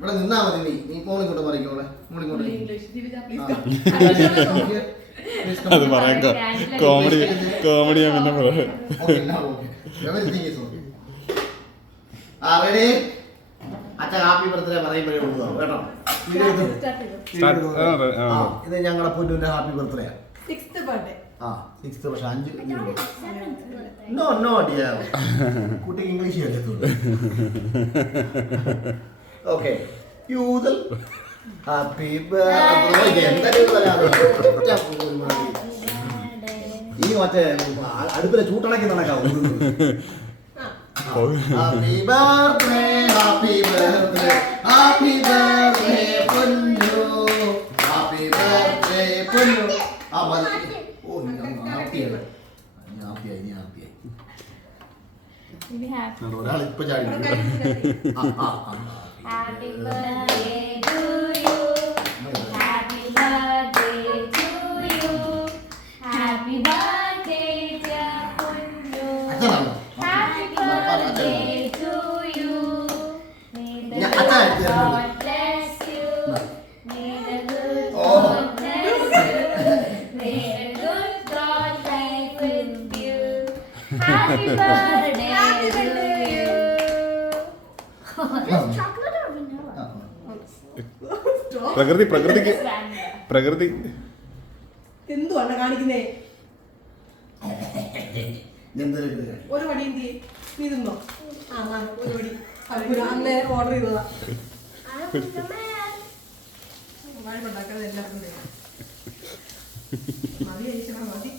ഇവിടെ നിന്നാ മതി. നീ മോളിങ്ങോട്ട് മറിക്കോളെ. അത് പറയാം. കോമഡി ഞാൻ പിന്നെ പറയാം. അച്ഛ ഹാപ്പി ബർത്ത്ഡേ പറയുമ്പോഴേ ഉള്ളൂ കേട്ടോ. ഇത് ഞങ്ങളുടെ പൊന്നുവിന്റെ happy birthday. 6th birthday. 6th പക്ഷെ 5 നോ ഡിയർ. കുട്ടിക്ക് ഇംഗ്ലീഷ് അറിയത്തുള്ളൂ. ഓക്കെ യൂതൽ ഹാപ്പി ബർത്ത്ഡേ. ഈ മറ്റേ അടുപ്പിലെ ചൂട്ടണക്കി നടക്കാവൂ. Happy birthday happy birthday happy birthday പൊന്നു ഹാപ്പി ബർത്ത്ഡേ പൊന്നു. ഒരാൾ ഇപ്പൊ ചാടി. Happy birthday to you. Happy birthday to you. Happy birthday dear Punju. Happy birthday to you. May the good God bless you. May the good God bless you. May the good God live with you. Happy birthday to you. This chocolate or vanilla? പ്രകൃതി എന്തുവാണ് കാണിക്കുന്നേ? ഒരു വടി എന്ത് നീ തിന്നോ? ഒരു വടി അന്നേ ഓർഡർ ചെയ്തതാ. വാഴ ഉണ്ടാക്കുന്നത് എല്ലാവർക്കും മതി. മതി